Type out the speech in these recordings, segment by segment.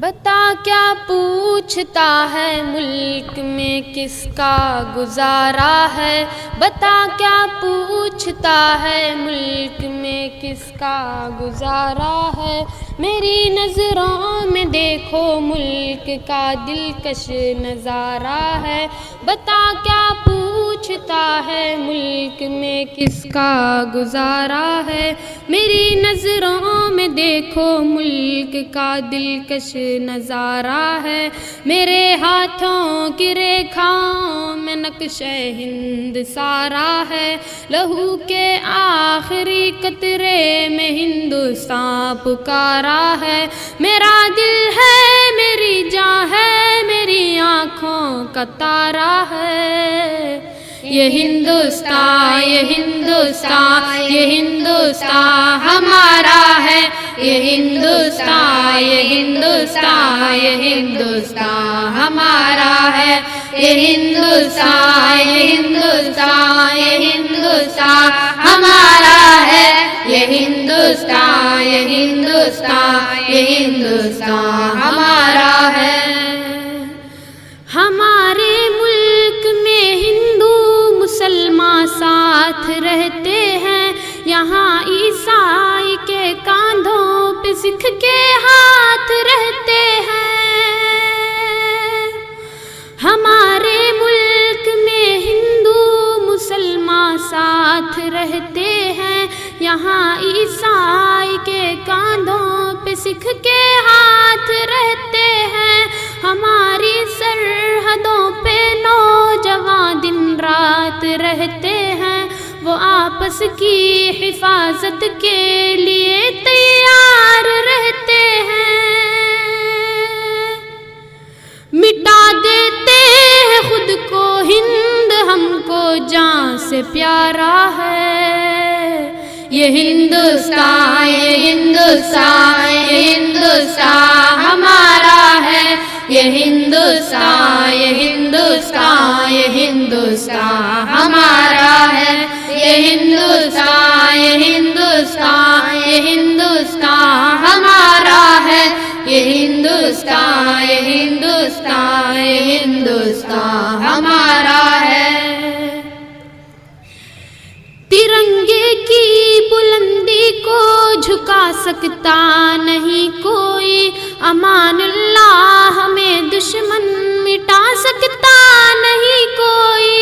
बता क्या पूछता है मुल्क में किसका गुजारा है, बता क्या पूछता है मुल्क में किसका गुजारा है। मेरी नज़रों में देखो मुल्क का दिलकश नज़ारा है, बता क्या पूछता है मुल्क में किसका गुजारा है। मेरी नज़रों में देखो मुल्क का दिलकश नज़ारा है। मेरे हाथों की रेखाओं में नक्शे हिंद सारा है, लहू के आखिरी कतरे में हिंदुस्तान पुकारा है। मेरा दिल है, मेरी जान है, मेरी आँखों का तारा है। ये हिंदुस्तान, ये हिंदुस्तान, ये हिंदुस्तान हमारा है। ये हिंदुस्तान, ये हिंदुस्तान, ये हिंदुस्तान हमारा है। ये हिंदुस्तान, ये हिंदुस्तान, ये हिंदुस्तान हमारा है। ये हिंदुस्तान, ये हिंदुस्तान, ये हिंदुस्तान हमारा है। हमारे मुल्क में हिंदू मुसलमान साथ रहते हैं, यहाँ ईसाई के कांधों पे सिख के हाथ रहते हैं। हमारे मुल्क में हिंदू मुसलमान साथ रहते हैं, यहाँ ईसाई के कांधों पे सिख के हाथ रहते हैं। हमारी सरहदों पे नौजवान दिन रात रहते हैं, वो आपस की हिफाजत के लिए तैयार रहते हैं। मिटा देते हैं खुद को हिंद, हमको जान से प्यारा है। ये हिंदुस्तान, ये हिंदुस्तान, ये हिंदुस्तान हमारा है। ये हिंदुस्तान, ये हिंदुस्तान, ये हिंदुस्तान हमारा है। ये हिंदुस्तान, ये हिंदुस्तान, ये हिंदुस्तान हमारा है। ये हिंदुस्तान, ये हिंदुस्तान, ये हिंदुस्तान हमारा है। तिरंगे की बुलंदी को झुका सकता नहीं कोई, अमानुल्लाह हमें दुश्मन मिटा सकता नहीं कोई।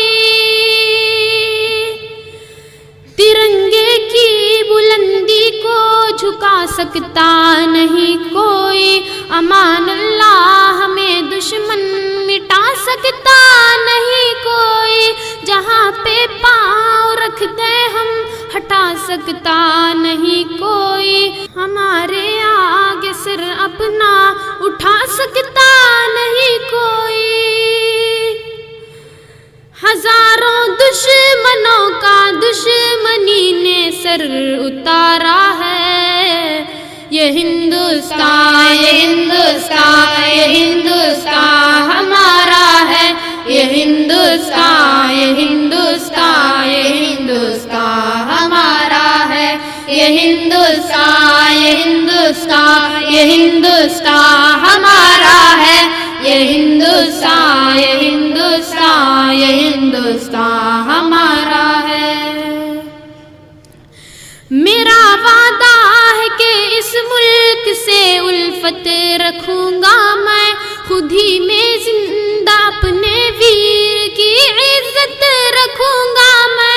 तिरंगे की बुलंदी को झुका सकता नहीं कोई, अमानुल्लाह हमें दुश्मन मिटा सकता नहीं कोई। जहाँ पे पाँव रखते हम हटा सकता नहीं कोई, हमारे आगे सिर अपना उठा सकता नहीं कोई। हजारों दुश्मनों का दुश्मनी ने सर उतारा है। ये हिंदुस्तान, ये हिंदुस्तान, ये हिंदुस्तान हमारा है। ये हिंदुस्तान, हिंदुस्तान, ये हिंदुस्तान हमारा है, ये हिंदुस्तान, ये हिंदुस्तान, ये हिंदुस्तान हमारा है। मेरा वादा है कि इस मुल्क से उल्फत रखूंगा मैं, खुद ही में जिंदा अपने वीर की इज्जत रखूंगा मैं।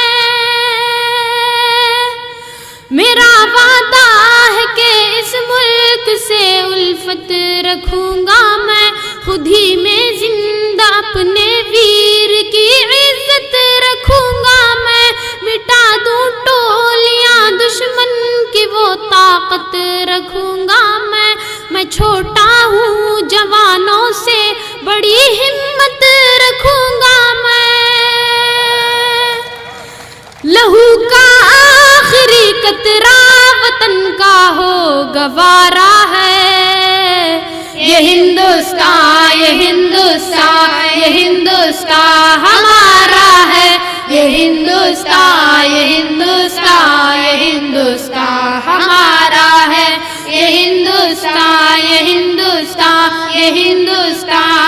मेरा वादा है कि इस मुल्क से उल्फत रखूंगा मैं, खुद ही में जिंदा अपने वीर की इज्जत रखूंगा मैं। मिटा दूं टोलियां दुश्मन की वो ताकत रखूंगा मैं छोटा हूँ जवानों से बड़ी हिम्मत रखूंगा मैं। लहू का आखिरी कतरा वतन का हो गवारा है, ये हिंदुस्तान, ये हिंदुस्तान, ये हिंदुस्तान हमारा है, ये हिंदुस्तान, ये हिंदुस्तान, ये हिंदुस्तान हमारा है, ये हिंदुस्तान, ये हिंदुस्तान, ये हिंदुस्तान